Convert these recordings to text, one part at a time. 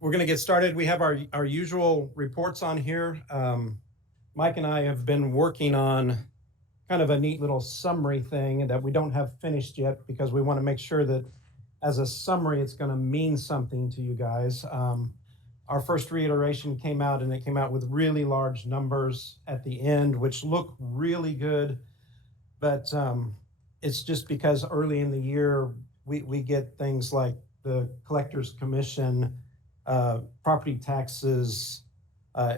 We're going to get started. We have our usual reports on here. Mike and I have been working on kind of a neat little summary thing that we don't have finished yet because we want to make sure that as a summary, it's going to mean something to you guys. Our first reiteration came out and it came out with really large numbers at the end, which look really good. But it's just because early in the year, we get things like the collector's commission, property taxes, uh,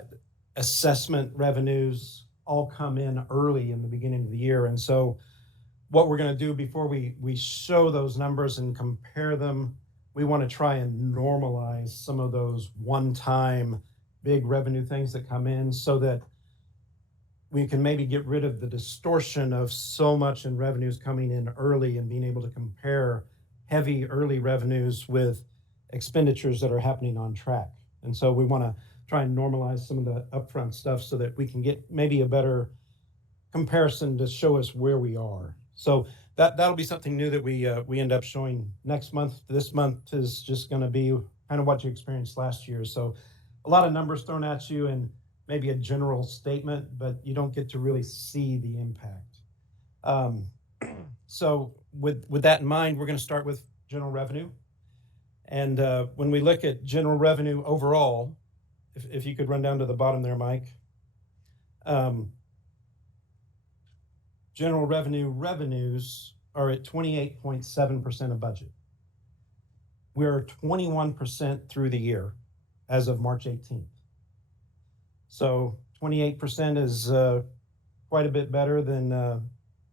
assessment revenues all come in early in the beginning of the year. And so what we're going to do before we show those numbers and compare them, we want to try and normalize some of those one-time big revenue things that come in so that we can maybe get rid of the distortion of so much in revenues coming in early and being able to compare heavy early revenues with expenditures that are happening on track. And so we want to try and normalize some of the upfront stuff so that we can get maybe a better comparison to show us where we are. So that'll be something new that we end up showing next month. This month is just going to be kind of what you experienced last year. So a lot of numbers thrown at you and maybe a general statement, but you don't get to really see the impact. Um, so with that in mind, we're going to start with general revenue. And when we look at general revenue overall, if you could run down to the bottom there, Mike. General revenues are at 28.7% of budget. We're 21% through the year as of March 18th. So 28% is quite a bit better than the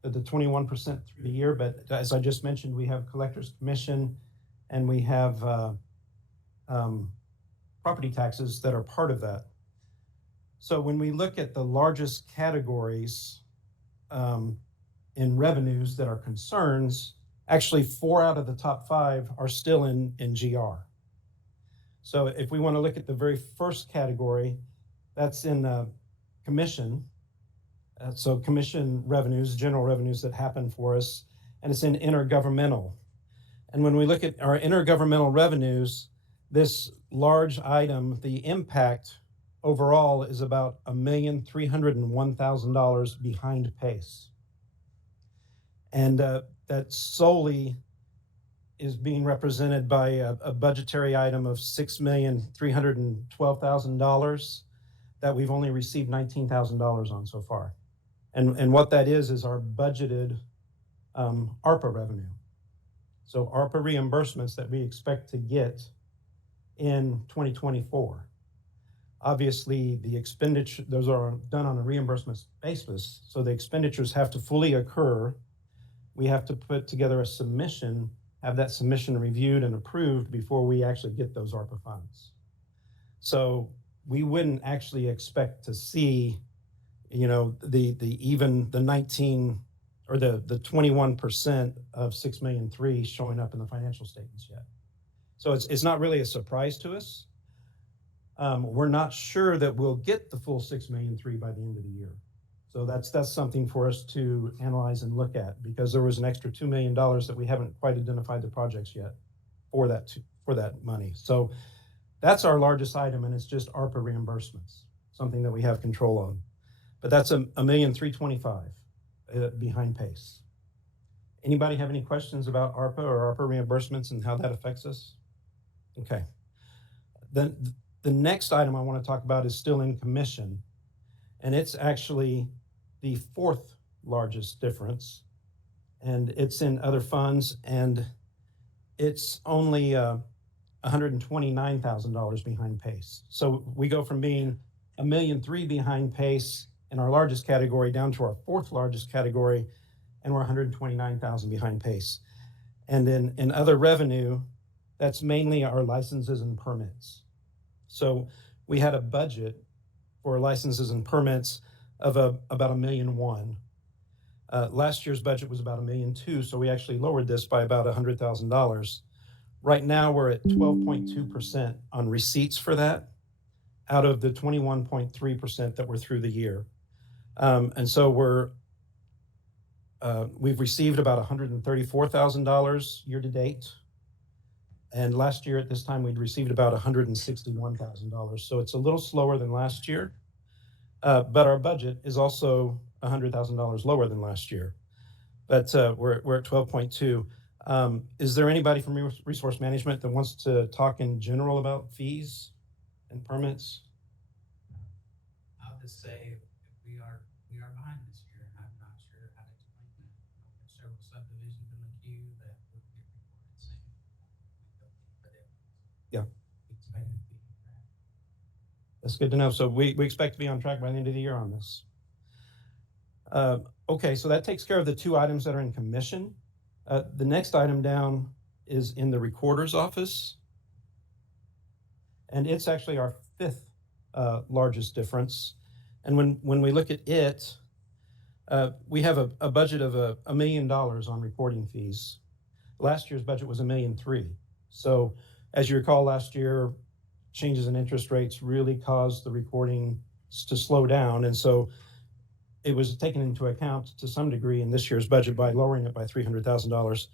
21% through the year. But as I just mentioned, we have collector's commission and we have property taxes that are part of that. So when we look at the largest categories in revenues that are concerns, actually 4 out of the top 5 are still in GR. So if we want to look at the very first category, that's in commission. So commission revenues, general revenues that happen for us, and it's in intergovernmental. And when we look at our intergovernmental revenues, this large item, the impact overall is about $1,301,000 behind pace. And that solely is being represented by a budgetary item of $6,312,000 that we've only received $19,000 on so far. And what that is our budgeted ARPA revenue. So ARPA reimbursements that we expect to get in 2024. Obviously, the expenditure, those are done on a reimbursement basis, so the expenditures have to fully occur. We have to put together a submission, have that submission reviewed and approved before we actually get those ARPA funds. So we wouldn't actually expect to see, the 19 or the 21% of 6,000,003 showing up in the financial statements yet. So it's not really a surprise to us. We're not sure that we'll get the full 6,000,003 by the end of the year. So that's something for us to analyze and look at because there was an extra $2 million that we haven't quite identified the projects yet for that money. So that's our largest item, and it's just ARPA reimbursements, something that we have control on. But that's $1,325,000 behind pace. Anybody have any questions about ARPA or ARPA reimbursements and how that affects us? Okay. Then the next item I want to talk about is still in commission, and it's actually the 4th largest difference, and it's in other funds, and it's only $129,000 behind pace. So we go from being $1,000,003 behind pace in our largest category down to our 4th largest category, and we're $129,000 behind pace. And then in other revenue, that's mainly our licenses and permits. So we had a budget for licenses and permits of about $1,000,001. Last year's budget was about $1,000,002, so we actually lowered this by about $100,000. Right now, we're at 12.2% on receipts for that, out of the 21.3% that we're through the year. And so we've received about $134,000 year to date. And last year at this time, we'd received about $161,000. So it's a little slower than last year. But our budget is also $100,000 lower than last year. But we're at 12.2. Is there anybody from resource management that wants to talk in general about fees and permits? I'll just say we are behind this year, and I'm not sure how to explain that. There's several subdivisions in the queue that would get reported saying, but Yeah. expect it to be on track. That's good to know. So we expect to be on track by the end of the year on this. Okay, so that takes care of the two items that are in commission. The next item down is in the recorder's office. And it's actually our fifth largest difference. And when we look at it, we have a budget of $1 million on reporting fees. Last year's budget was $1.3 million. So as you recall, last year, changes in interest rates really caused the reporting to slow down. And so it was taken into account to some degree in this year's budget by lowering it by $300,000.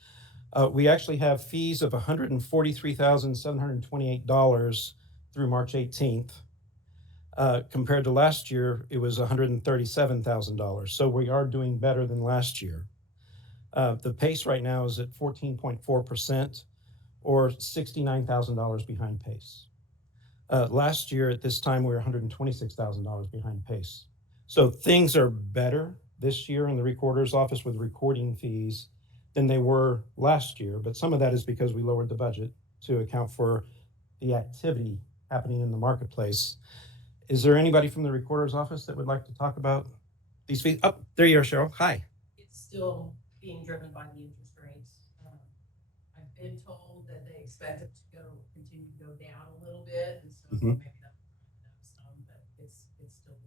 We actually have fees of $143,728 through March 18th. Compared to last year, it was $137,000. So we are doing better than last year. The pace right now is at 14.4%, or $69,000 behind pace. Last year at this time, we were $126,000 behind pace. So things are better this year in the recorder's office with recording fees than they were last year. But some of that is because we lowered the budget to account for the activity happening in the marketplace. Is there anybody from the recorder's office that would like to talk about these fees? Oh, there you are, Cheryl. Hi. It's still being driven by the interest rates. I've been told that they expect it to continue to go down a little bit, and so maybe that's some, but it's still.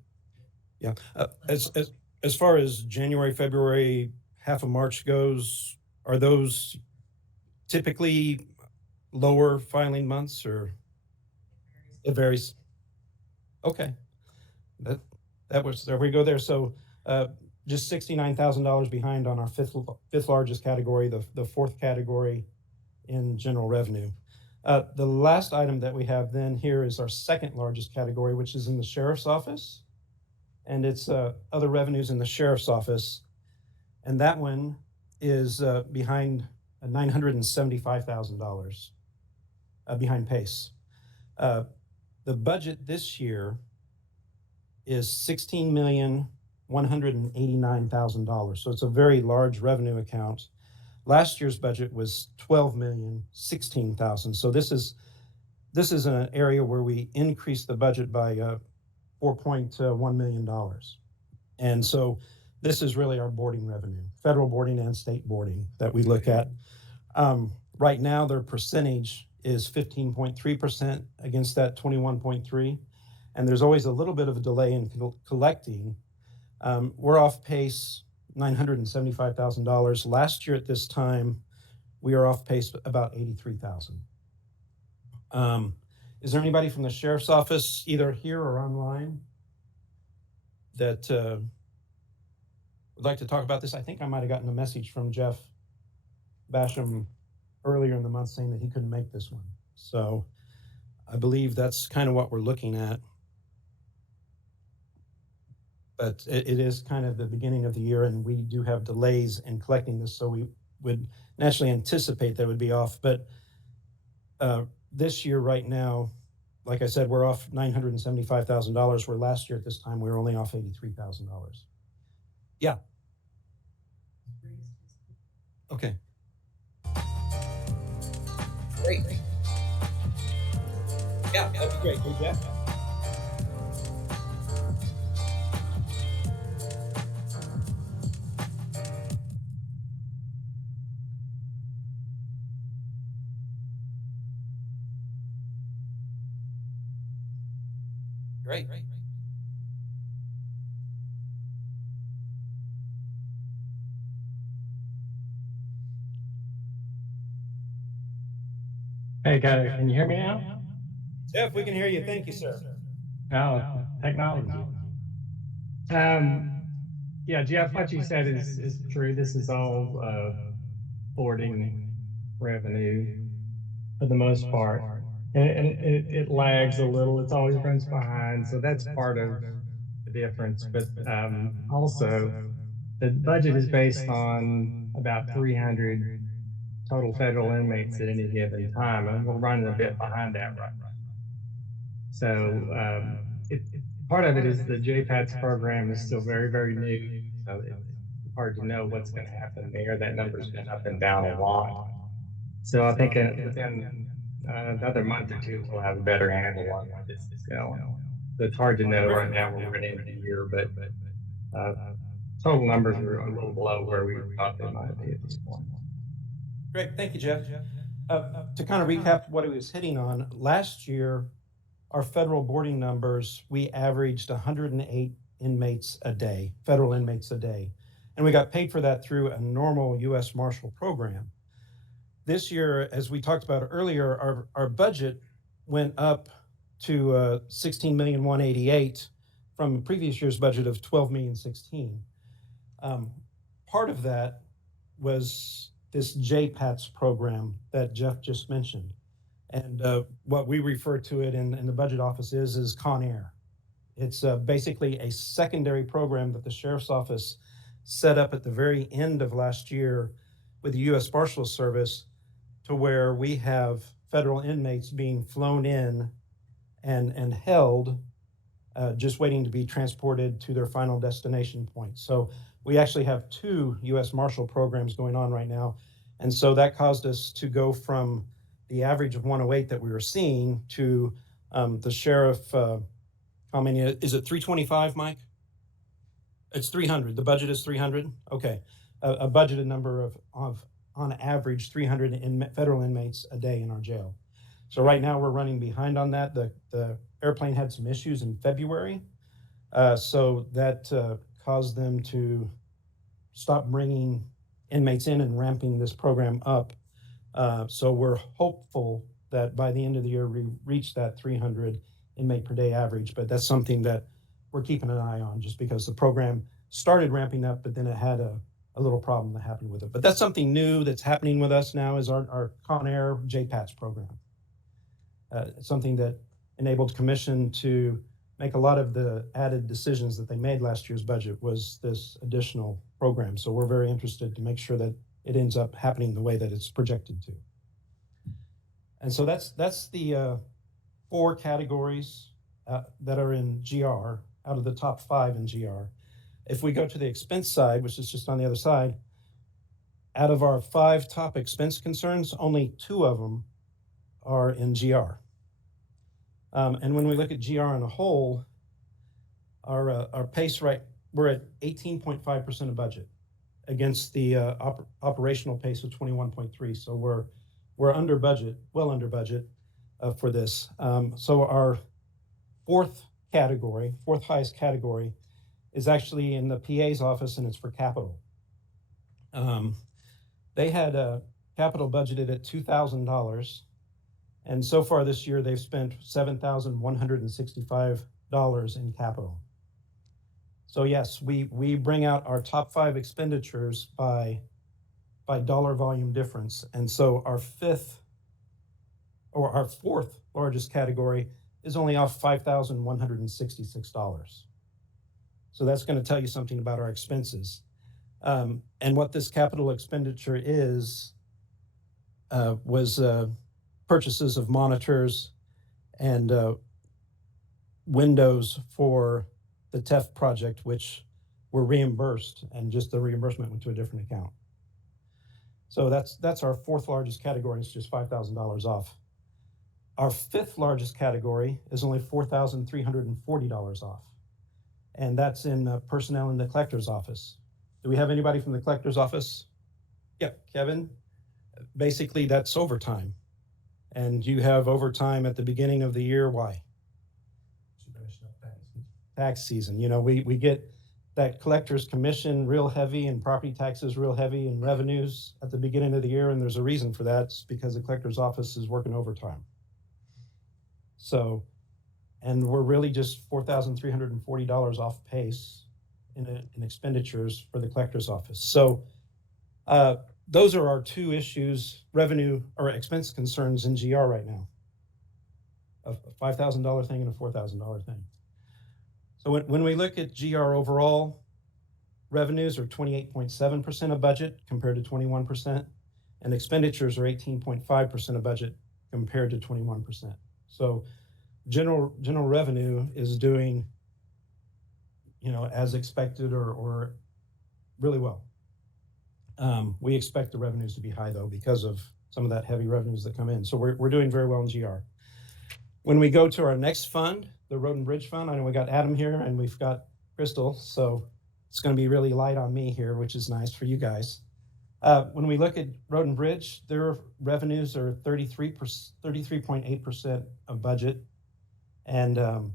Yeah. As far as January, February, half of March goes, are those typically lower filing months, or it varies? Okay. That was, there we go there. So just $69,000 behind on our fifth largest category, the fourth category in general revenue. The last item that we have then here is our second largest category, which is in the sheriff's office. And it's other revenues in the sheriff's office. And that one is behind $975,000 behind pace. The budget this year is $16,189,000. So it's a very large revenue account. Last year's budget was $12,016,000. So this is an area where we increased the budget by $4.1 million. And so this is really our boarding revenue, federal boarding and state boarding that we look at. Right now, their percentage is 15.3% against that 21.3%. And there's always a little bit of a delay in collecting. We're off pace $975,000. Last year at this time, we are off pace about $83,000. Is there anybody from the sheriff's office, either here or online, that would like to talk about this? I think I might have gotten a message from Jeff Basham earlier in the month saying that he couldn't make this one. So I believe that's kind of what we're looking at. But it is kind of the beginning of the year, and we do have delays in collecting this, so we would naturally anticipate that would be off. But this year, right now, like I said, we're off $975,000, where last year at this time we were only off $83,000. Yeah. Okay. Great. Yeah, that'd be great. Hey, Jeff. Great. Hey, can you hear me now? Jeff, we can hear you. Thank you, sir. Oh, technology. Yeah, Jeff, what you said is true. This is all boarding revenue. for the most part. And it lags a little, it always runs behind, so that's part of the difference. But also, the budget is based on about 300 total federal inmates at any given time, and we're running a bit behind that right now. So part of it is the JPATS program is still very, very new, so it's hard to know what's going to happen there. That number's been up and down a lot. So I think within another month or two, we'll have a better handle on where this is going. So it's hard to know right now where we're going to end the year, but total numbers are a little below where we thought they might be at this point. Great, thank you, Jeff. To kind of recap what it was hitting on, last year, our federal boarding numbers, we averaged 108 inmates a day, federal inmates a day. And we got paid for that through a normal U.S. Marshal program. This year, as we talked about earlier, our budget went up to 16,188,000 from previous year's budget of 12,016,000. Part of that was this JPATS program that Jeff just mentioned. And what we refer to it in the budget office is Con Air. It's basically a secondary program that the Sheriff's Office set up at the very end of last year with the U.S. Marshals Service, to where we have federal inmates being flown in and held, just waiting to be transported to their final destination point. So we actually have 2 U.S. Marshal programs going on right now. And so that caused us to go from the average of 108 that we were seeing to the sheriff, how many, is it 325, Mike? It's 300, the budget is 300? Okay, a budgeted number of on average 300 federal inmates a day in our jail. So right now we're running behind on that. The airplane had some issues in February, so that caused them to stop bringing inmates in and ramping this program up. So we're hopeful that by the end of the year we reach that 300 inmate per day average, but that's something that we're keeping an eye on, just because the program started ramping up, but then it had a little problem that happened with it. But that's something new that's happening with us now, is our Con Air JPATS program. Something that enabled Commission to make a lot of the added decisions that they made last year's budget was this additional program. So we're very interested to make sure that it ends up happening the way that it's projected to. And so that's the 4 categories that are in GR out of the top 5 in GR. If we go to the expense side, which is just on the other side, out of our 5 top expense concerns, only 2 of them are in GR. And when we look at GR on a whole, our pace we're at 18.5% of budget against the operational pace of 21.3. So we're under budget, well under budget for this. So our 4th highest category is actually in the PA's office, and it's for capital. They had a capital budgeted at $2,000, and so far this year they've spent $7,165 in capital. So yes, we bring out our top 5 expenditures by dollar volume difference, and so our 4th largest category is only off $5,166. So that's going to tell you something about our expenses. And what this capital expenditure was purchases of monitors and windows for the TEF project, which were reimbursed, and just the reimbursement went to a different account. So that's our 4th largest category. It's just $5,000 off. Our 5th largest category is only $4,340 off, and that's in personnel in the collector's office. Do we have anybody from the collector's office? Yep, Kevin. Basically, that's overtime, and you have overtime at the beginning of the year. Why? Tax season. You know, we get that collector's commission real heavy and property taxes real heavy and revenues at the beginning of the year, and there's a reason for that. It's because the collector's office is working overtime. So, and we're really just $4,340 off pace in expenditures for the collector's office. So those are our two issues, revenue or expense concerns in GR right now. A $5,000 thing and a $4,000 thing. So when we look at GR overall, revenues are 28.7% of budget compared to 21%, and expenditures are 18.5% of budget compared to 21%. So general revenue is doing, as expected or really well. We expect the revenues to be high though because of some of that heavy revenues that come in. So we're doing very well in GR. When we go to our next fund, the Road and Bridge Fund, I know we got Adam here and we've got Crystal, so it's going to be really light on me here, which is nice for you guys. When we look at Road and Bridge, their revenues are 33.8% of budget, and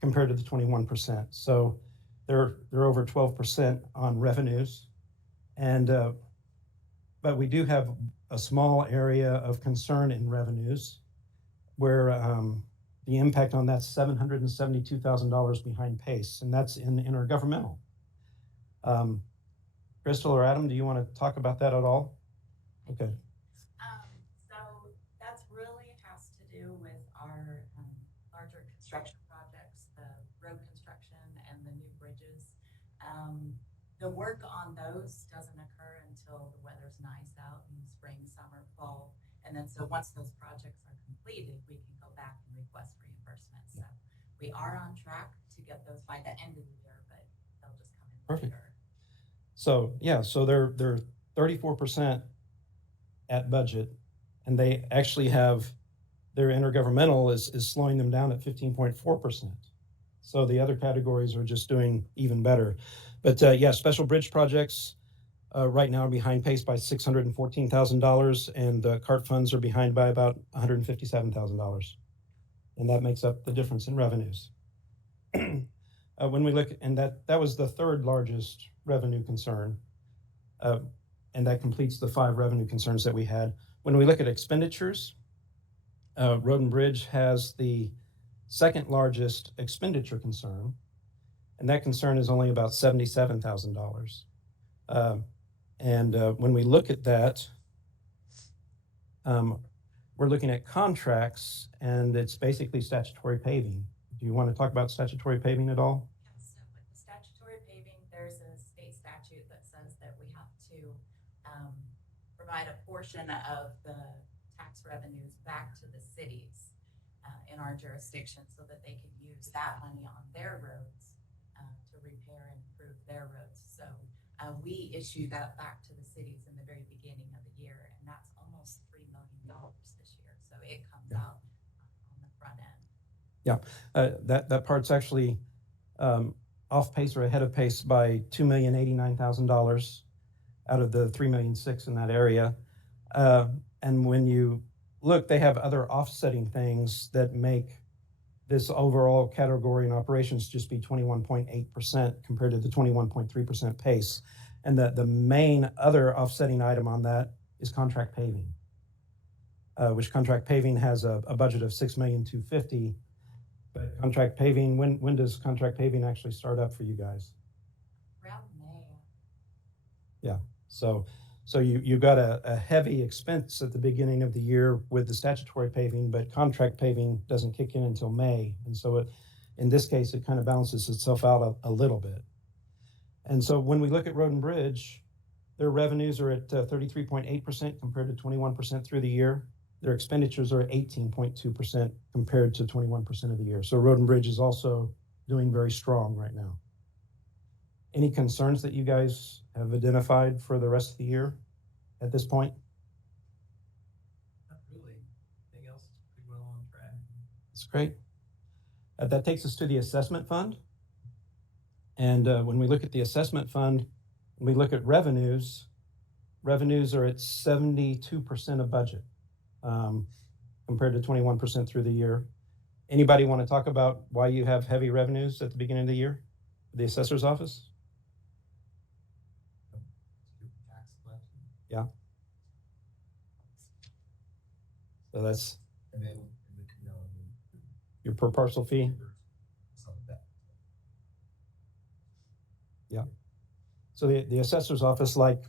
compared to the 21%. So they're over 12% on revenues, and but we do have a small area of concern in revenues, where the impact on that's $772,000 behind pace, and that's in intergovernmental. Crystal or Adam, do you want to talk about that at all? Okay. So that's really has to do with our larger construction projects, the road construction and the new bridges. The work on those doesn't occur until the weather's nice out in spring, summer, fall. And then so once those projects are completed, we can go back and request reimbursement. So we are on track to get those by the end of the year, but they'll just come in Perfect. later. So yeah, so they're 34% at budget, and they actually have their intergovernmental is slowing them down at 15.4%. So the other categories are just doing even better. But yeah, special bridge projects right now are behind pace by $614,000, and the CART funds are behind by about $157,000, and that makes up the difference in revenues. When we look, and that was the third largest revenue concern, and that completes the 5 revenue concerns that we had. When we look at expenditures, Road and Bridge has the second largest expenditure concern, and that concern is only about $77,000. And when we look at that, we're looking at contracts, and it's basically statutory paving. Do you want to talk about statutory paving at all? Yes, so with the statutory paving, there's a state statute that says that we have to provide a portion of the tax revenues back to the cities in our jurisdiction so that they can use that money on their roads to repair and improve their roads. So we issue that back to the cities in the very beginning of the year, and that's almost $3 million this year. So it comes out on the front end. Yeah, that part's actually off pace or ahead of pace by $2,089,000 out of the $3,600,000 in that area. And when you look, they have other offsetting things that make this overall category in operations just be 21.8% compared to the 21.3% pace. And the main other offsetting item on that is contract paving, which contract paving has a budget of $6,250,000. But contract paving, when does contract paving actually start up for you guys? Around May. Yeah, so you got a heavy expense at the beginning of the year with the statutory paving, but contract paving doesn't kick in until May. And so in this case, it kind of balances itself out a little bit. And so when we look at Road and Bridge, their revenues are at 33.8% compared to 21% through the year. Their expenditures are at 18.2% compared to 21% of the year. So Road and Bridge is also doing very strong right now. Any concerns that you guys have identified for the rest of the year at this point? Not really. Everything else is pretty well on track. That's great. That takes us to the assessment fund. And when we look at the assessment fund, when we look at revenues are at 72% of budget compared to 21% through the year. Anybody want to talk about why you have heavy revenues at the beginning of the year? The assessor's office? Tax collection. Yeah. So that's And then, your per parcel fee? some of that. So the assessor's office, like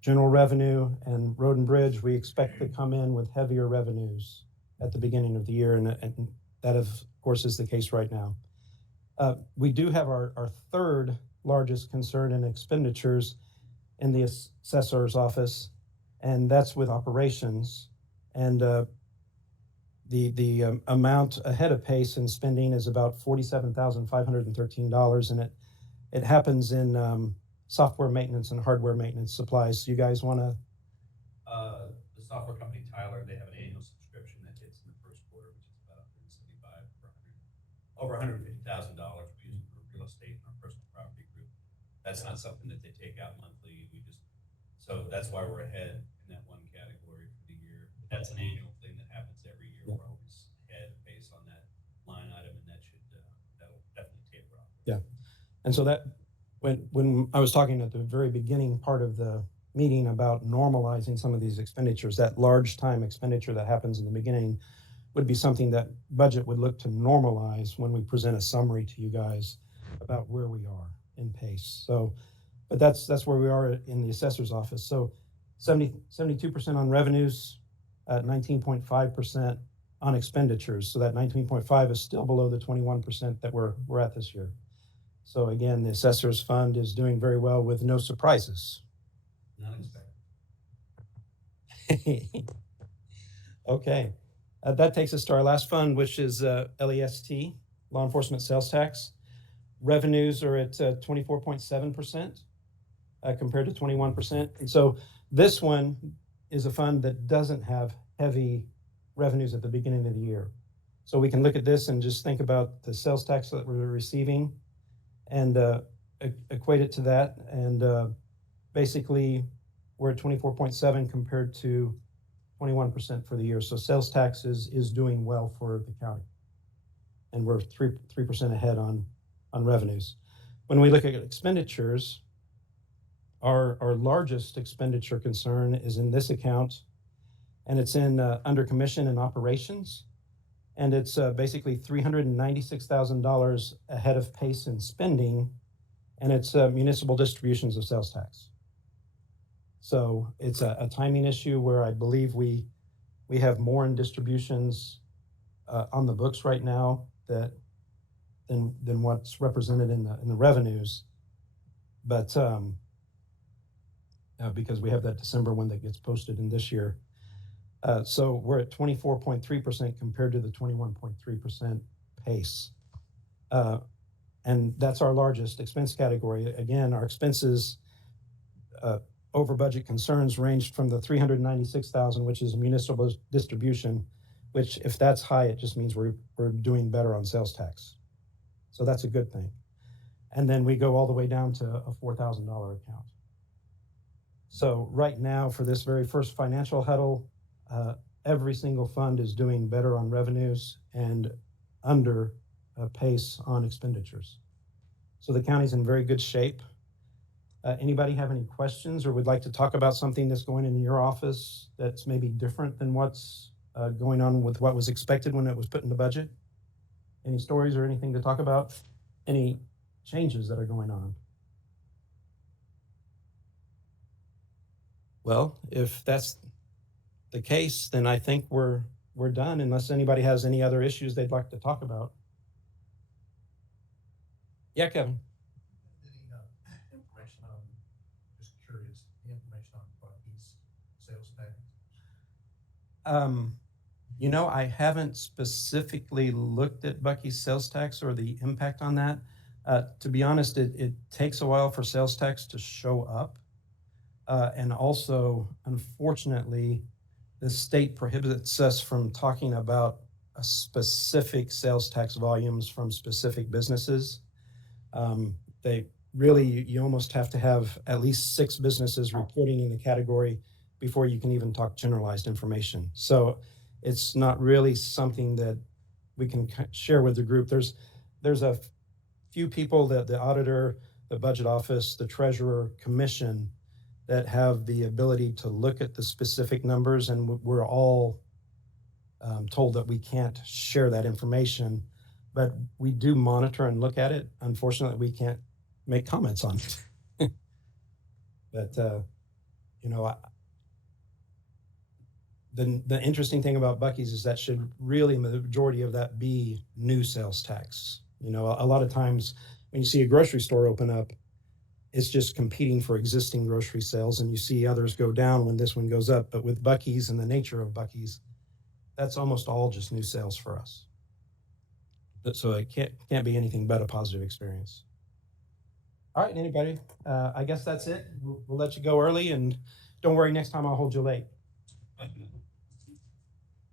general revenue and road and bridge, we expect to come in with heavier revenues at the beginning of the year, and that of course is the case right now. We do have our third largest concern in expenditures in the assessor's office, and that's with operations. And the amount ahead of pace in spending is about $47,513, and it happens in software maintenance and hardware maintenance supplies. So you guys want to? The software company Tyler, they have an annual subscription that hits in the first quarter, which is about over $150,000 we use for real estate in our personal property group. That's not something that they take out monthly. So that's why we're ahead in that one category for the year. That's an annual thing that happens every year. We're always ahead based on that line item, and that'll definitely taper off. Yeah. And so that, when I was talking at the very beginning part of the meeting about normalizing some of these expenditures, that large time expenditure that happens in the beginning would be something that budget would look to normalize when we present a summary to you guys about where we are in pace. So, but that's where we are in the assessor's office. So 72% on revenues, 19.5% on expenditures. So that 19.5 is still below the 21% that we're at this year. So again, the assessor's fund is doing very well with no surprises. Not expected. Okay. That takes us to our last fund, which is LEST, Law Enforcement Sales Tax. Revenues are at 24.7% compared to 21%. And so this one is a fund that doesn't have heavy revenues at the beginning of the year. So we can look at this and just think about the sales tax that we're receiving and equate it to that. And basically, we're at 24.7 compared to 21% for the year. So sales tax is doing well for the county. And we're 3% ahead on revenues. When we look at expenditures, our largest expenditure concern is in this account, and it's in under commission and operations. And it's basically $396,000 ahead of pace in spending, and it's municipal distributions of sales tax. So it's a timing issue where I believe we have more in distributions on the books right now than what's represented in the revenues, but because we have that December one that gets posted in this year. So we're at 24.3% compared to the 21.3% pace. And that's our largest expense category. Again, our expenses over budget concerns ranged from the $396,000, which is municipal distribution, which if that's high, it just means we're doing better on sales tax. So that's a good thing. And then we go all the way down to a $4,000 account. So right now, for this very first financial huddle, every single fund is doing better on revenues and under pace on expenditures. So the county's in very good shape. Anybody have any questions or would like to talk about something that's going in your office that's maybe different than what's going on with what was expected when it was put in the budget? Any stories or anything to talk about? Any changes that are going on? Well, if that's the case, then I think we're done unless anybody has any other issues they'd like to talk about. Yeah, Kevin. Any information on, just curious, the information on Bucky's sales tax? I haven't specifically looked at Bucky's sales tax or the impact on that. To be honest, it takes a while for sales tax to show up. And also, unfortunately, the state prohibits us from talking about a specific sales tax volumes from specific businesses. They really, you almost have to have at least 6 businesses reporting in the category before you can even talk generalized information. So it's not really something that we can share with the group. There's a few people that the auditor, the budget office, the treasurer, commission that have the ability to look at the specific numbers, and we're all told that we can't share that information, but we do monitor and look at it. Unfortunately, we can't make comments on it. But you know, the interesting thing about Buc-ee's is that should really, the majority of that be new sales tax. You know, a lot of times when you see a grocery store open up, it's just competing for existing grocery sales, and you see others go down when this one goes up. But with Buc-ee's and the nature of Buc-ee's, that's almost all just new sales for us. So it can't be anything but a positive experience. All right, anybody? I guess that's it. We'll let you go early, and don't worry, next time I'll hold you late.